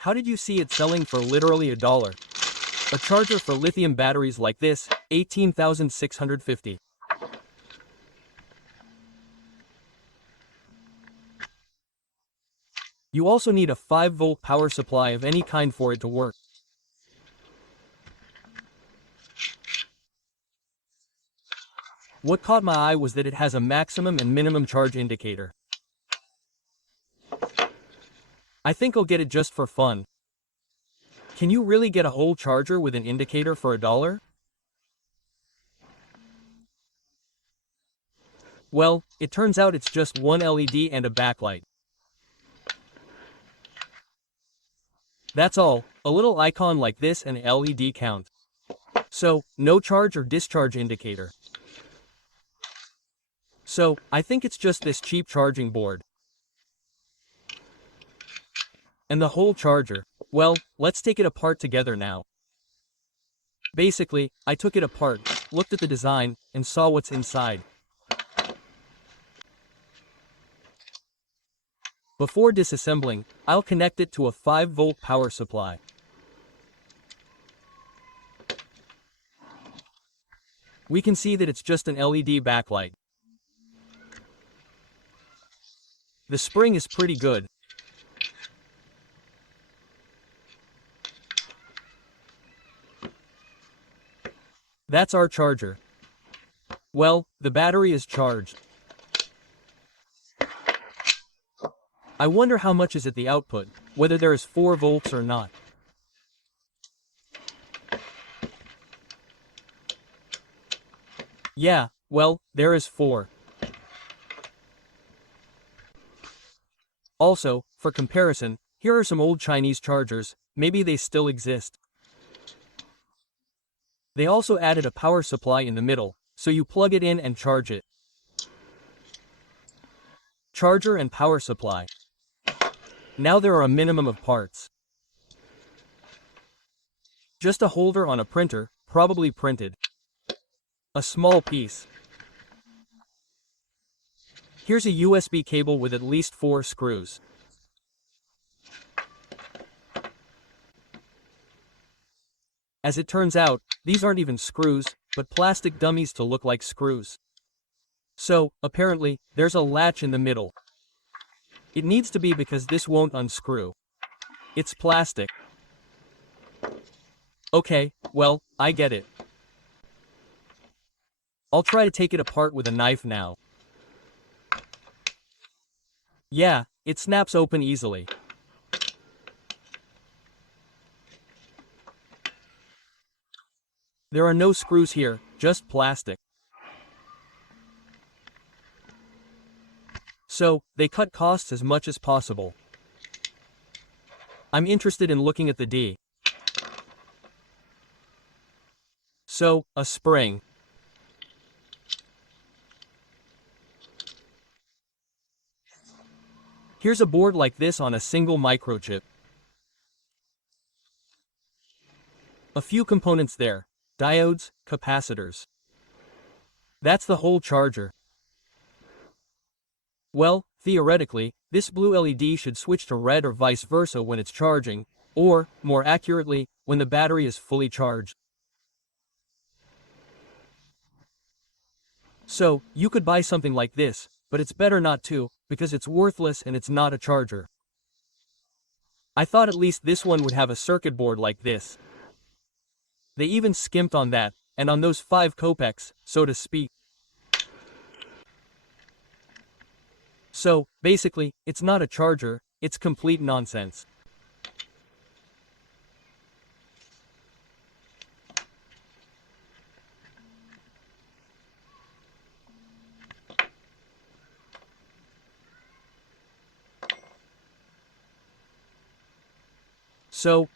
How did you see it selling for literally $1? A charger for lithium batteries like this, 18,650. You also need a 5-volt power supply of any kind for it to work. What caught my eye was that it has a maximum and minimum charge indicator. I think I'll get it just for fun. Can you really get a whole charger with an indicator for $1? Well, it turns out it's just one LED and a backlight. That's all, a little icon like this and LED count. So, no charge or discharge indicator. So, I think it's just this cheap charging board. And the whole charger. Well, let's take it apart together now. Basically, I took it apart, looked at the design, and saw what's inside. Before disassembling, I'll connect it to a 5-volt power supply. We can see that it's just an LED backlight. The spring is pretty good. That's our charger. Well, the battery is charged. I wonder how much is at the output, whether there is 4 volts or not. Yeah, well, there is 4. Also, for comparison, here are some old Chinese chargers, maybe they still exist. They also added a power supply in the middle, so you plug it in and charge it. Charger and power supply. Now there are a minimum of parts. Just a holder on a printer, probably printed. A small piece. Here's a USB cable with at least 4 screws. As it turns out, these aren't even screws, but plastic dummies to look like screws. So, apparently, there's a latch in the middle. It needs to be because this won't unscrew. It's plastic. Okay, well, I get it. I'll try to take it apart with a knife now. Yeah, it snaps open easily. There are no screws here, just plastic. So, they cut costs as much as possible. I'm interested in looking at the D. So, a spring. Here's a board like this on a single microchip. A few components there. Diodes, capacitors. That's the whole charger. Well, theoretically, this blue LED should switch to red or vice versa when it's charging, or, more accurately, when the battery is fully charged. So, you could buy something like this, but it's better not to, because it's worthless and it's not a charger. I thought at least this one would have a circuit board like this. They even skimped on that, and on those 5 kopecks, so to speak. So, basically, it's not a charger, it's complete nonsense. So,